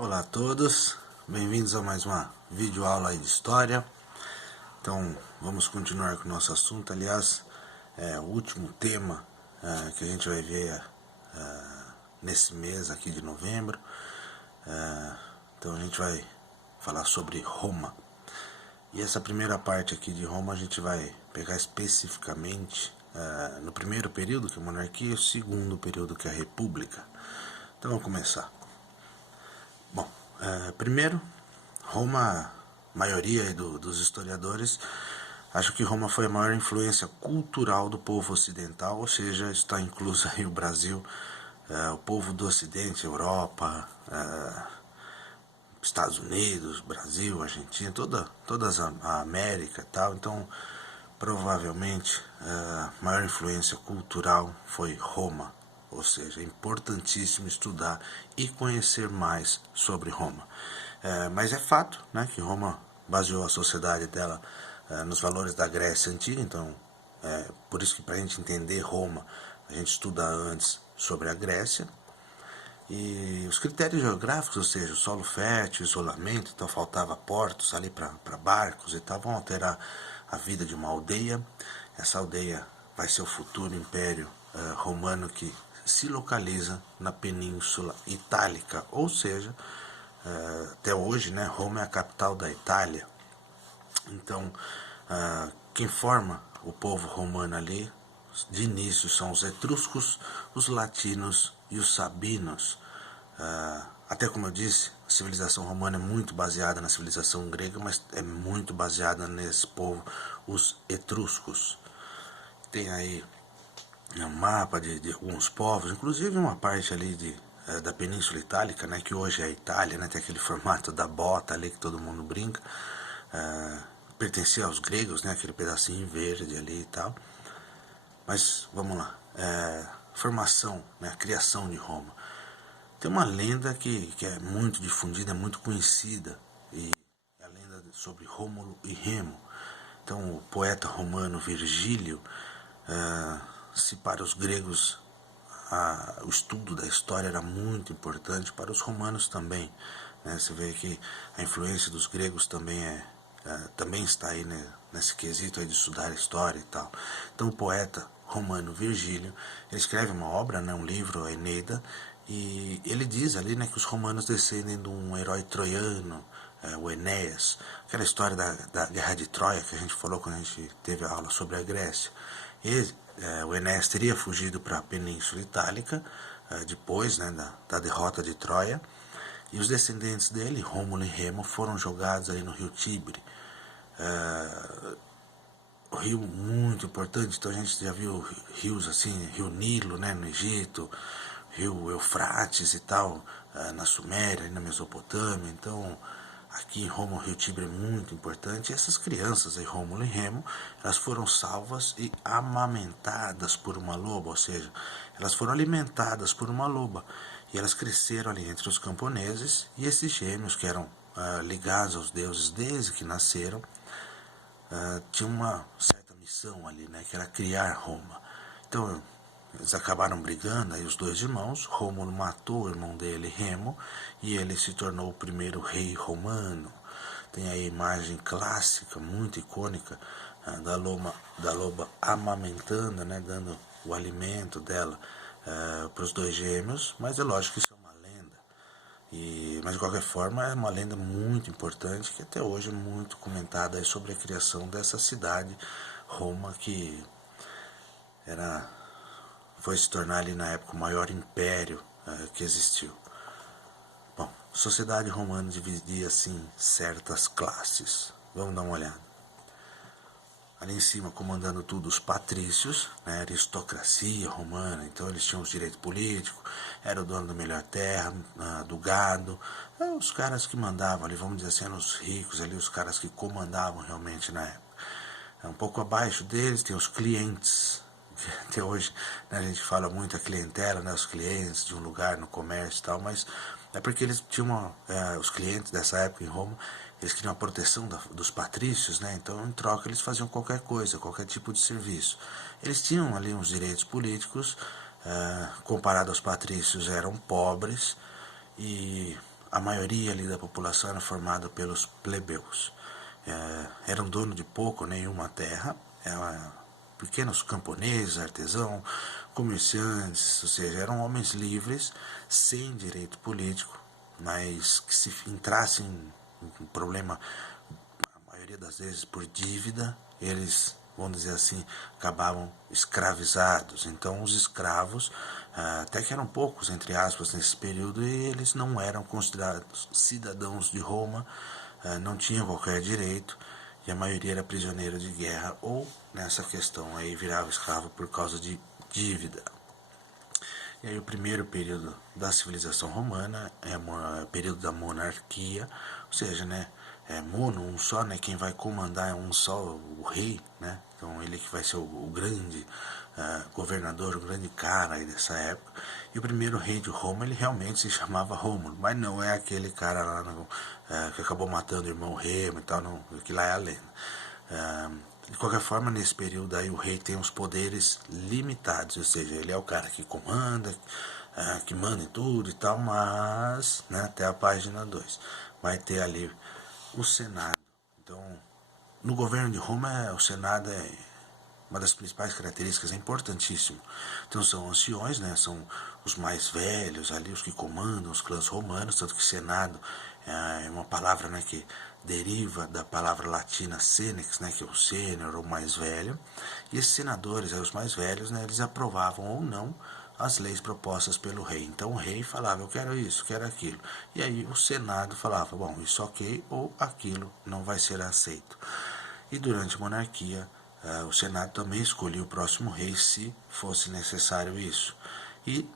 Olá a todos, bem-vindos a mais uma videoaula de história. Então vamos continuar com o nosso assunto. Aliás, o último tema que a gente vai ver nesse mês aqui de novembro. Então a gente vai falar sobre Roma. E essa primeira parte aqui de Roma a gente vai pegar especificamente no primeiro período, que é a monarquia, e o segundo período, que é a república. Então vamos começar. Bom, primeiro, Roma, a maioria dos historiadores acha que Roma foi a maior influência cultural do povo ocidental, ou seja, está incluso aí o Brasil, o povo do Ocidente, Europa, Estados Unidos, Brasil, Argentina, toda a América e tal. Então, provavelmente, a maior influência cultural foi Roma. Ou seja, é importantíssimo estudar e conhecer mais sobre Roma. Mas é fato, né, que Roma baseou a sociedade dela nos valores da Grécia Antiga. Então, por isso que para a gente entender Roma, a gente estuda antes sobre a Grécia. E os critérios geográficos, ou seja, o solo fértil, isolamento, então faltava portos ali para barcos e tal, vão alterar a vida de uma aldeia. Essa aldeia vai ser o futuro império romano que se localiza na Península Itálica, ou seja, até hoje, né, Roma é a capital da Itália. Então, quem forma o povo romano ali, de início, são os etruscos, os latinos e os sabinos. Até como eu disse, a civilização romana é muito baseada na civilização grega, mas é muito baseada nesse povo, os etruscos. Tem aí um mapa de alguns povos, inclusive uma parte ali da Península Itálica, né, que hoje é a Itália, né, tem aquele formato da bota ali que todo mundo brinca, pertencia aos gregos, né, aquele pedacinho verde ali e tal. Mas vamos lá, formação, né, a criação de Roma. Tem uma lenda que é muito difundida, é muito conhecida, e é a lenda sobre Rômulo e Remo. Então o poeta romano Virgílio, se para os gregos o estudo da história era muito importante, para os romanos também, né? Você vê que a influência dos gregos também também está aí, né, nesse quesito aí de estudar a história e tal. Então o poeta romano Virgílio, ele escreve uma obra, né, um livro, a Eneida, e ele diz ali, né, que os romanos descendem de um herói troiano, o Enéas, aquela história da guerra de Troia que a gente falou quando a gente teve a aula sobre a Grécia. O Enéas teria fugido para a Península Itálica depois, né, da derrota de Troia, e os descendentes dele, Rômulo e Remo, foram jogados ali no rio Tibre. O rio muito importante, então a gente já viu rios assim, rio Nilo, né, no Egito, rio Eufrates e tal, na Suméria, na Mesopotâmia. Então aqui em Roma o rio Tibre é muito importante. E essas crianças aí, Rômulo e Remo, elas foram salvas e amamentadas por uma loba, ou seja, elas foram alimentadas por uma loba, e elas cresceram ali entre os camponeses. E esses gêmeos, que eram ligados aos deuses desde que nasceram, tinha uma certa missão ali, né, que era criar Roma. Então eles acabaram brigando, aí os dois irmãos. Rômulo matou o irmão dele, Remo, e ele se tornou o primeiro rei romano. Tem a imagem clássica, muito icônica, da loba amamentando, né, dando o alimento dela para os dois gêmeos. Mas é lógico que isso é uma lenda. Mas de qualquer forma é uma lenda muito importante, que até hoje é muito comentada sobre a criação dessa cidade, Roma, que foi se tornar ali na época o maior império que existiu. Bom, a sociedade romana dividia assim certas classes. Vamos dar uma olhada. Ali em cima, comandando tudo, os patrícios, né, aristocracia romana. Então eles tinham os direitos políticos, era o dono da melhor terra, do gado. Os caras que mandavam ali, vamos dizer assim, eram os ricos ali, os caras que comandavam realmente na época. Um pouco abaixo deles tem os clientes. Até hoje, né, a gente fala muito a clientela, né, os clientes de um lugar no comércio e tal, mas é porque eles tinham os clientes dessa época em Roma, eles queriam a proteção dos patrícios, né? Então em troca eles faziam qualquer coisa, qualquer tipo de serviço. Eles tinham ali uns direitos políticos, comparado aos patrícios eram pobres, e a maioria ali da população era formada pelos plebeus. Eram dono de pouco, nenhuma terra, pequenos camponeses, artesãos, comerciantes, ou seja, eram homens livres, sem direito político, mas que se entrassem em problema, a maioria das vezes por dívida, eles, vamos dizer assim, acabavam escravizados. Então os escravos, até que eram poucos, entre aspas, nesse período, e eles não eram considerados cidadãos de Roma, não tinham qualquer direito, e a maioria era prisioneira de guerra, ou nessa questão aí virava escravo por causa de dívida. E aí o primeiro período da civilização romana é o período da monarquia, ou seja, né, mono, um só, né, quem vai comandar é um só, o rei, né, então ele que vai ser o grande governador, o grande cara aí dessa época. E o primeiro rei de Roma, ele realmente se chamava Rômulo, mas não é aquele cara lá que acabou matando o irmão Remo e tal, não, que lá é a lenda. De qualquer forma, nesse período aí o rei tem os poderes limitados, ou seja, ele é o cara que comanda, que manda em tudo e tal, mas, né, até a página 2, vai ter ali o Senado. Então, no governo de Roma, o Senado é uma das principais características, é importantíssimo. Então são anciões, né, são os mais velhos ali, os que comandam os clãs romanos, tanto que Senado é uma palavra, né, que deriva da palavra latina senex, né, que é o sênior, ou mais velho. E esses senadores, os mais velhos, né, eles aprovavam ou não as leis propostas pelo rei. Então o rei falava, eu quero isso, quero aquilo. E aí o Senado falava, bom, isso ok, ou aquilo não vai ser aceito. E durante a monarquia, o Senado também escolhia o próximo rei se fosse necessário isso. E,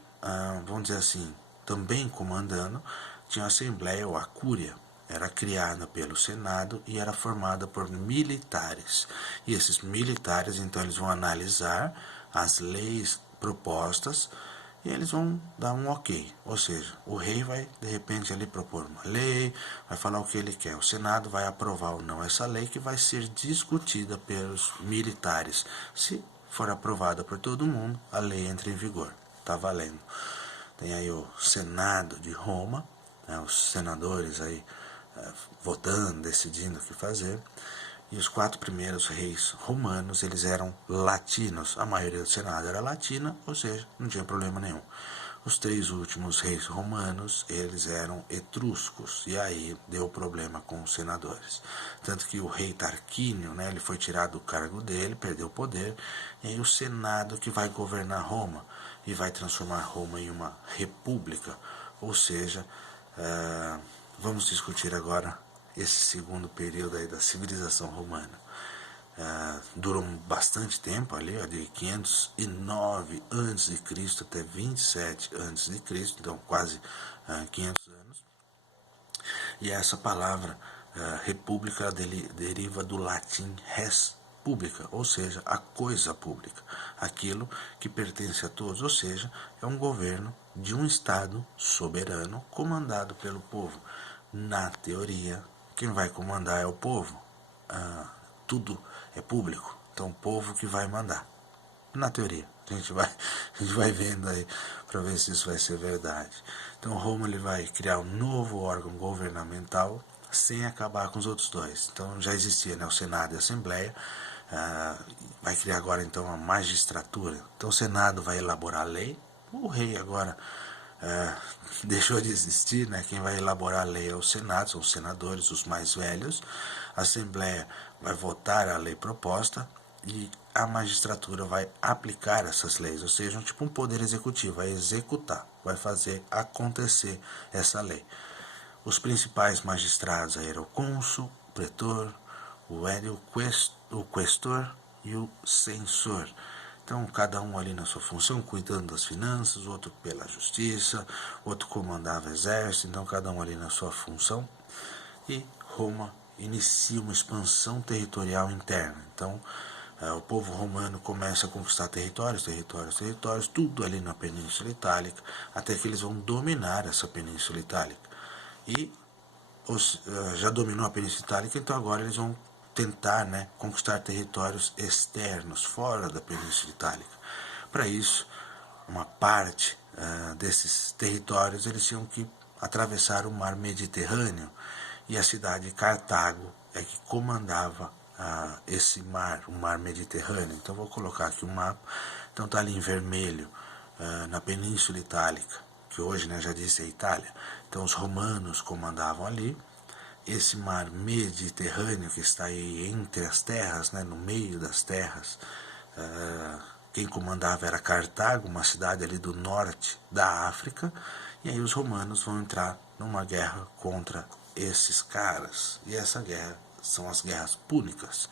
vamos dizer assim, também comandando, tinha a Assembleia ou a Cúria. Era criada pelo Senado e era formada por militares. E esses militares, então, eles vão analisar as leis propostas e eles vão dar um ok, ou seja, o rei vai de repente ali propor uma lei, vai falar o que ele quer, o Senado vai aprovar ou não essa lei que vai ser discutida pelos militares. Se for aprovada por todo mundo, a lei entra em vigor, está valendo. Tem aí o Senado de Roma, né, os senadores aí votando, decidindo o que fazer. E os 4 primeiros reis romanos, eles eram latinos. A maioria do Senado era latina, ou seja, não tinha problema nenhum. Os 3 últimos reis romanos, eles eram etruscos. E aí deu problema com os senadores. Tanto que o rei Tarquínio, né, ele foi tirado do cargo dele, perdeu o poder. E aí o Senado que vai governar Roma e vai transformar Roma em uma república. Ou seja, vamos discutir agora esse segundo período aí da civilização romana. Durou bastante tempo ali, de 509 a.C. até 27 a.C., então quase 500 anos. E essa palavra república deriva do latim res pública, ou seja, a coisa pública, aquilo que pertence a todos, ou seja, é um governo de um Estado soberano comandado pelo povo. Na teoria, quem vai comandar é o povo. Tudo é público, então o povo que vai mandar. Na teoria, a gente vai vendo aí para ver se isso vai ser verdade. Então Roma ele vai criar um novo órgão governamental sem acabar com os outros dois. Então já existia, né, o Senado e a Assembleia. Vai criar agora então a magistratura. Então o Senado vai elaborar a lei. O rei agora deixou de existir, né? Quem vai elaborar a lei é o Senado, são os senadores, os mais velhos. A Assembleia vai votar a lei proposta e a magistratura vai aplicar essas leis, ou seja, um poder executivo, vai executar, vai fazer acontecer essa lei. Os principais magistrados eram o cônsul, o pretor, o édil, o questor e o censor. Então, cada um ali na sua função, cuidando das finanças, outro pela justiça, outro comandava o exército, então cada um ali na sua função. E Roma inicia uma expansão territorial interna. Então, o povo romano começa a conquistar territórios, tudo ali na Península Itálica, até que eles vão dominar essa Península Itálica. E já dominou a Península Itálica, então agora eles vão tentar, né, conquistar territórios externos, fora da Península Itálica. Para isso, uma parte desses territórios eles tinham que atravessaram o mar Mediterrâneo, e a cidade de Cartago é que comandava esse mar, o mar Mediterrâneo. Então vou colocar aqui o mapa. Então está ali em vermelho, na Península Itálica, que hoje, né, já disse, é Itália. Então os romanos comandavam ali. Esse mar Mediterrâneo que está aí entre as terras, né, no meio das terras, quem comandava era Cartago, uma cidade ali do norte da África, e aí os romanos vão entrar numa guerra contra esses caras, e essa guerra são as guerras púnicas.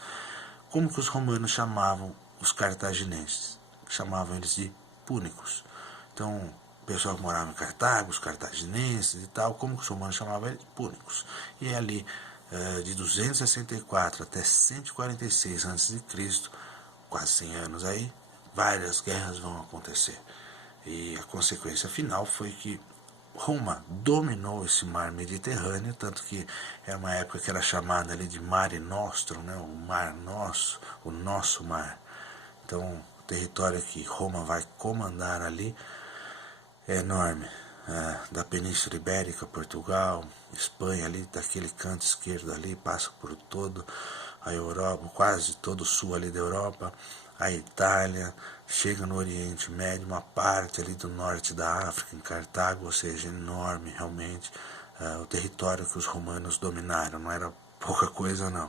Como que os romanos chamavam os cartaginenses? Chamavam eles de púnicos. Então, o pessoal que morava em Cartago, os cartaginenses e tal, como que os romanos chamavam eles? Púnicos. E ali, de 264 até 146 a.C., quase 100 anos aí, várias guerras vão acontecer. E a consequência final foi que Roma dominou esse mar Mediterrâneo, tanto que é uma época que era chamada ali de Mare Nostrum, né? O mar nosso, o nosso mar. Então, o território que Roma vai comandar ali é enorme, da Península Ibérica, Portugal, Espanha, ali daquele canto esquerdo ali, passa por todo a Europa, quase todo o sul ali da Europa, a Itália, chega no Oriente Médio, uma parte ali do norte da África, em Cartago, ou seja, enorme realmente, o território que os romanos dominaram, não era pouca coisa não.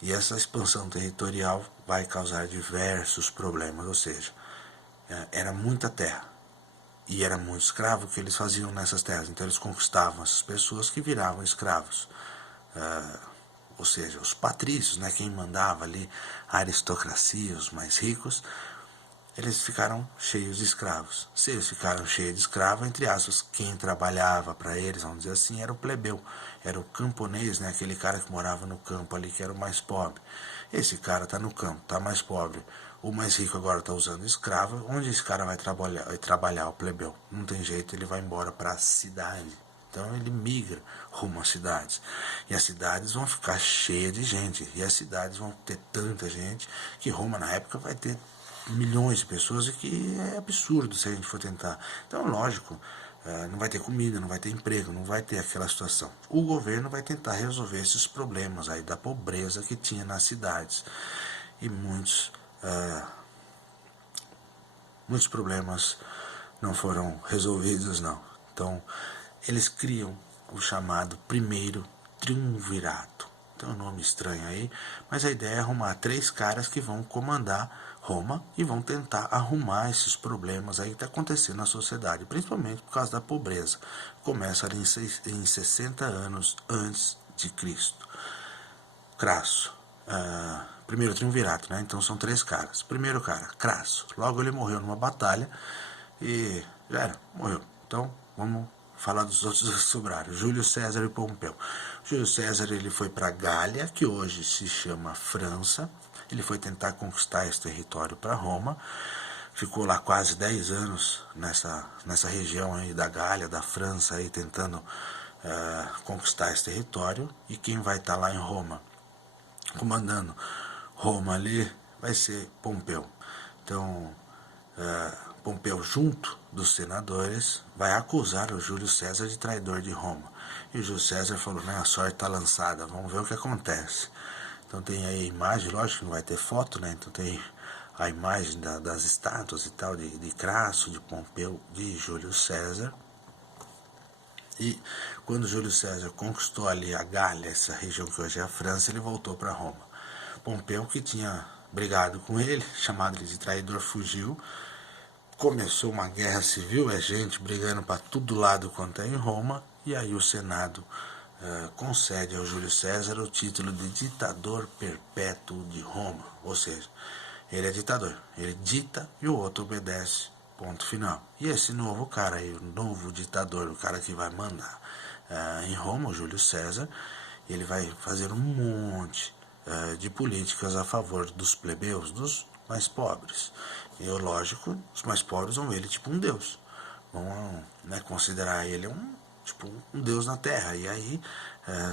E essa expansão territorial vai causar diversos problemas, ou seja, era muita terra, e era muito escravo que eles faziam nessas terras. Então eles conquistavam essas pessoas que viravam escravos. Ou seja, os patrícios, né, quem mandava ali, a aristocracia, os mais ricos, eles ficaram cheios de escravos. Se eles ficaram cheios de escravos, entre aspas, quem trabalhava para eles, vamos dizer assim, era o plebeu, era o camponês, né, aquele cara que morava no campo ali, que era o mais pobre. Esse cara está no campo, está mais pobre. O mais rico agora está usando escravo. Onde esse cara vai trabalhar, o plebeu? Não tem jeito, ele vai embora para a cidade. Então ele migra rumo às cidades. E as cidades vão ficar cheias de gente. E as cidades vão ter tanta gente que Roma na época vai ter milhões de pessoas, e que é absurdo se a gente for tentar. Então, lógico, não vai ter comida, não vai ter emprego, não vai ter aquela situação. O governo vai tentar resolver esses problemas aí da pobreza que tinha nas cidades. E muitos problemas não foram resolvidos não. Então, eles criam o chamado primeiro triunvirato. Tem um nome estranho aí, mas a ideia é arrumar 3 caras que vão comandar Roma e vão tentar arrumar esses problemas aí que está acontecendo na sociedade, principalmente por causa da pobreza. Começa ali em 60 anos antes de Cristo. Crasso. Primeiro triunvirato, né? Então são 3 caras. Primeiro cara, Crasso. Logo ele morreu numa batalha e já era, morreu. Então vamos falar dos outros que sobraram. Júlio César e Pompeu. Júlio César ele foi para Gália, que hoje se chama França. Ele foi tentar conquistar esse território para Roma. Ficou lá quase 10 anos nessa região aí da Gália, da França, aí, tentando conquistar esse território. E quem vai estar lá em Roma, comandando Roma ali, vai ser Pompeu. Então, Pompeu, junto dos senadores, vai acusar o Júlio César de traidor de Roma. E o Júlio César falou, né, a sorte está lançada, vamos ver o que acontece. Então tem aí a imagem, lógico que não vai ter foto, né? Então tem a imagem das estátuas e tal, de Crasso, de Pompeu, de Júlio César. E quando Júlio César conquistou ali a Gália, essa região que hoje é a França, ele voltou para Roma. Pompeu, que tinha brigado com ele, chamado ele de traidor, fugiu. Começou uma guerra civil, gente brigando para todo lado quanto é em Roma, e aí o Senado concede ao Júlio César o título de ditador perpétuo de Roma, ou seja, ele é ditador, ele dita e o outro obedece, ponto final. E esse novo cara aí, o novo ditador, o cara que vai mandar em Roma, o Júlio César, ele vai fazer um monte de políticas a favor dos plebeus, dos mais pobres. E lógico, os mais pobres vão ver ele tipo um deus, vão, né, considerar ele um deus na terra. E aí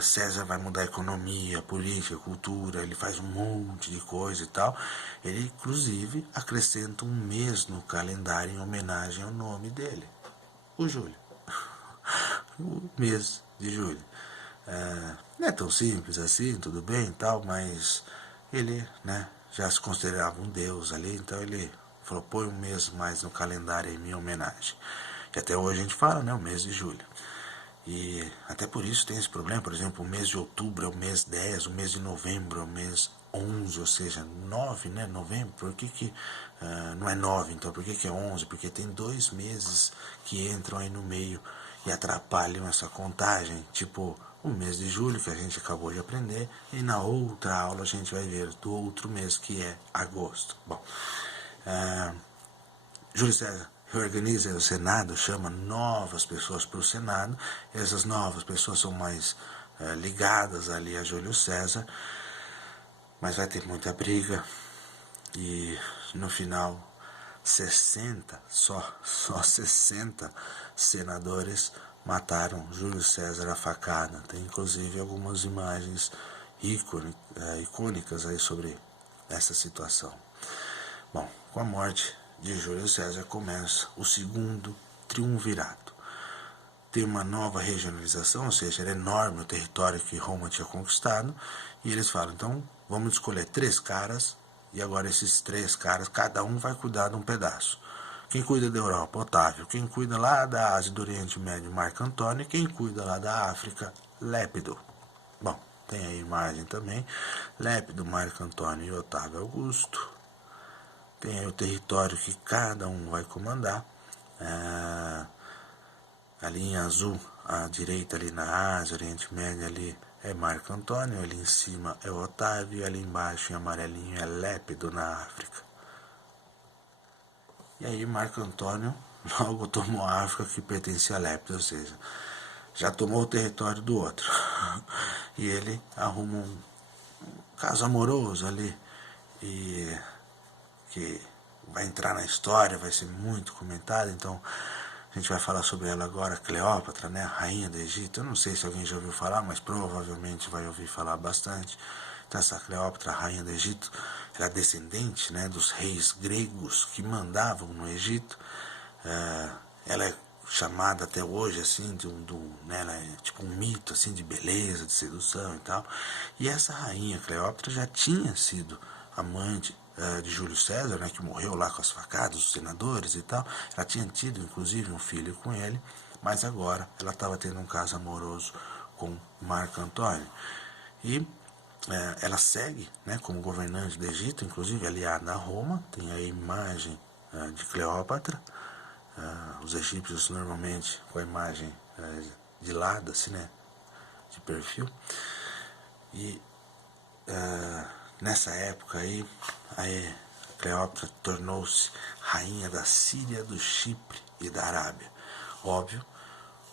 César vai mudar a economia, a política, a cultura, ele faz um monte de coisa e tal. Ele inclusive acrescenta um mês no calendário em homenagem ao nome dele, o Júlio. o mês de julho. Não é tão simples assim, tudo bem e tal, mas ele, né, já se considerava um deus ali, então ele falou, põe um mês mais no calendário em minha homenagem. E até hoje a gente fala, né, o mês de julho. E até por isso tem esse problema, por exemplo, o mês de outubro é o mês 10, o mês de novembro é o mês 11, ou seja, 9, né, novembro, por que não é 9, então por que é 11? Porque tem 2 meses que entram aí no meio e atrapalham essa contagem, tipo o mês de julho, que a gente acabou de aprender, e na outra aula a gente vai ver do outro mês, que é agosto. Bom, Júlio César reorganiza o Senado, chama novas pessoas para o Senado, essas novas pessoas são mais ligadas ali a Júlio César, mas vai ter muita briga e no final 60, só 60 senadores mataram Júlio César a facada. Tem inclusive algumas imagens icônicas aí sobre essa situação. Bom, com a morte de Júlio César começa o segundo triunvirato. Tem uma nova regionalização, ou seja, era enorme o território que Roma tinha conquistado, e eles falam, então vamos escolher 3 caras, e agora esses 3 caras, cada um vai cuidar de um pedaço. Quem cuida da Europa, Otávio. Quem cuida lá da Ásia e do Oriente Médio, Marco Antônio. Quem cuida lá da África, Lépido. Bom, tem a imagem também, Lépido, Marco Antônio e Otávio Augusto. Tem aí o território que cada um vai comandar. Ali em azul, à direita ali na Ásia, Oriente Médio, ali é Marco Antônio, ali em cima é Otávio, e ali embaixo em amarelinho é Lépido na África. E aí Marco Antônio logo tomou a África que pertencia a Lépido, ou seja, já tomou o território do outro. E ele arruma um caso amoroso ali, e que vai entrar na história, vai ser muito comentado, então a gente vai falar sobre ela agora, Cleópatra, né, rainha do Egito. Eu não sei se alguém já ouviu falar, mas provavelmente vai ouvir falar bastante. Então essa Cleópatra, rainha do Egito, era descendente, né, dos reis gregos que mandavam no Egito. Ela é chamada até hoje assim né, ela é tipo um mito assim de beleza, de sedução e tal. E essa rainha Cleópatra já tinha sido amante de Júlio César, né, que morreu lá com as facadas, os senadores e tal. Ela tinha tido inclusive um filho com ele, mas agora ela estava tendo um caso amoroso com Marco Antônio. E ela segue, né, como governante do Egito, inclusive aliada a Roma. Tem a imagem de Cleópatra. Os egípcios normalmente com a imagem de lado, assim, né, de perfil. E nessa época aí, a Cleópatra tornou-se rainha da Síria, do Chipre e da Arábia. Óbvio,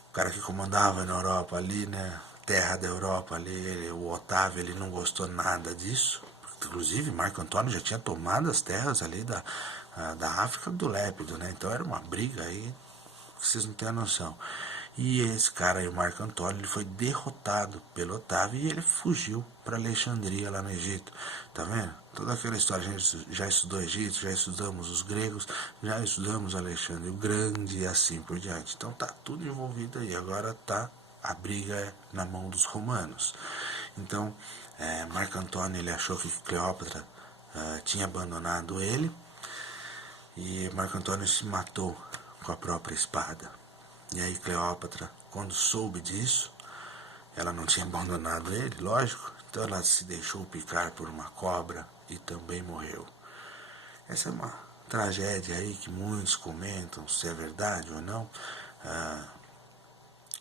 o cara que comandava na Europa ali, né, terra da Europa ali, o Otávio, ele não gostou nada disso. Inclusive Marco Antônio já tinha tomado as terras ali da África do Lépido, né? Então era uma briga aí, vocês não têm a noção. E esse cara aí, o Marco Antônio, ele foi derrotado pelo Otávio e ele fugiu para Alexandria, lá no Egito. Tá vendo? Toda aquela história, a gente já estudou Egito, já estudamos os gregos, já estudamos Alexandre o Grande e assim por diante. Então tá tudo envolvido aí. Agora tá a briga na mão dos romanos. Então, Marco Antônio, ele achou que Cleópatra tinha abandonado ele, e Marco Antônio se matou com a própria espada. E aí Cleópatra, quando soube disso, ela não tinha abandonado ele, lógico, então ela se deixou picar por uma cobra e também morreu. Essa é uma tragédia aí que muitos comentam se é verdade ou não.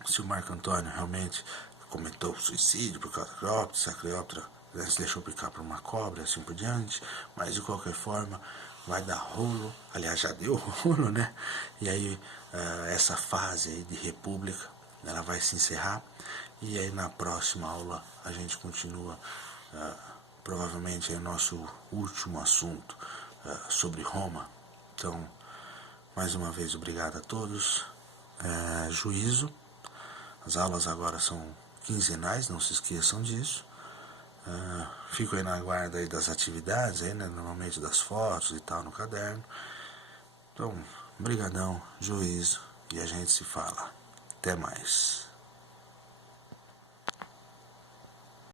Se o Marco Antônio realmente cometeu suicídio por causa da Cleópatra, se a Cleópatra se deixou picar por uma cobra, assim por diante, mas de qualquer forma vai dar rolo, aliás já deu rolo, né? E aí essa fase aí de república, ela vai se encerrar, e aí na próxima aula a gente continua provavelmente o nosso último assunto sobre Roma. Então, mais uma vez, obrigado a todos. Juízo. As aulas agora são quinzenais, não se esqueçam disso. Fico aí na guarda aí das atividades, aí, né, normalmente das fotos e tal no caderno. Então, brigadão, juízo, e a gente se fala. Até mais.